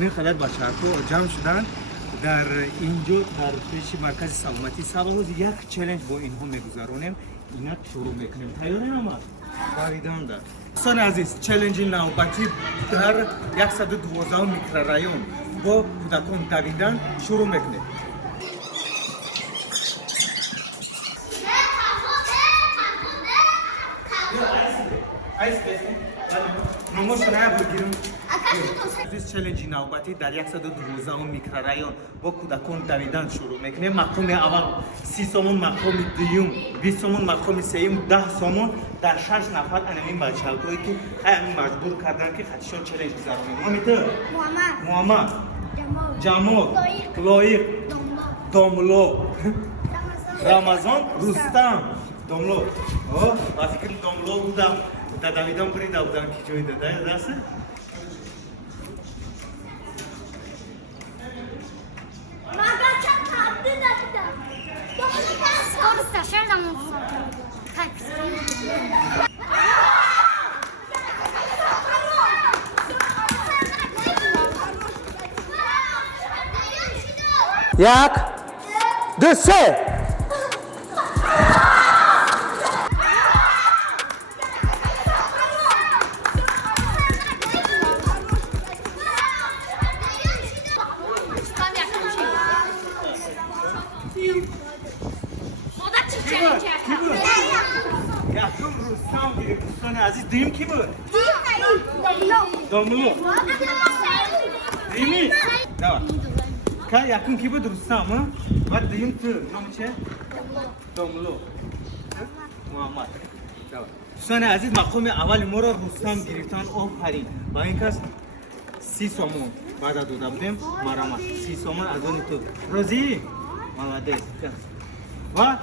این خلال بچه‌ها جمع شدن در اینجا در پیش مرکز سلامتی سوالوز یک چالش با اینها میگذارونیم. اینا شروع میکنیم. تیارین اما دویدن در دوستان عزیز چالش نوبتی در 112 میکرورایون با کودکان دویدن شروع میکنیم. این چالش نوبتی در 112 میکرورایون با کودکان دویدن شروع میکنیم. مقام اول 30 سومون، مقام دوم 20 سومون، مقام سوم 10 سومون در 6 نفر این بچه‌هایی که همین مجبور کردن که خودشون چالش بزنن. امیدوار محمد جمال لایق داملو رمضان رستم داملو فکر داملو بودم دویدن بریده بودم که جایی داده درسته؟ یک دو سه یکم رستم گرفت. دوستان عزیز دیم کی بود؟ داملو دیمی که یکم کی بود؟ رستم و دیم تو نام چه؟ داملو محمد. دوستان عزیز مقام اول ما را رستم گرفتن. آفرین. با این کس 30 سومون بعد داده بودیم مرحمت 30 سومون از اون تو راضی مالادس و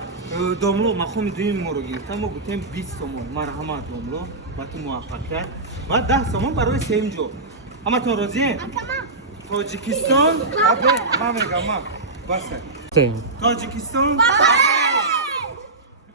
داملو مقام دویم ما رو گرفتم و گفتیم 20 سومون مرحمت داملو و تو موفقیت و 10 سومون برای سیم جو. اما تو راضی؟ تاجیکستان من میگم من بس تاجیکستان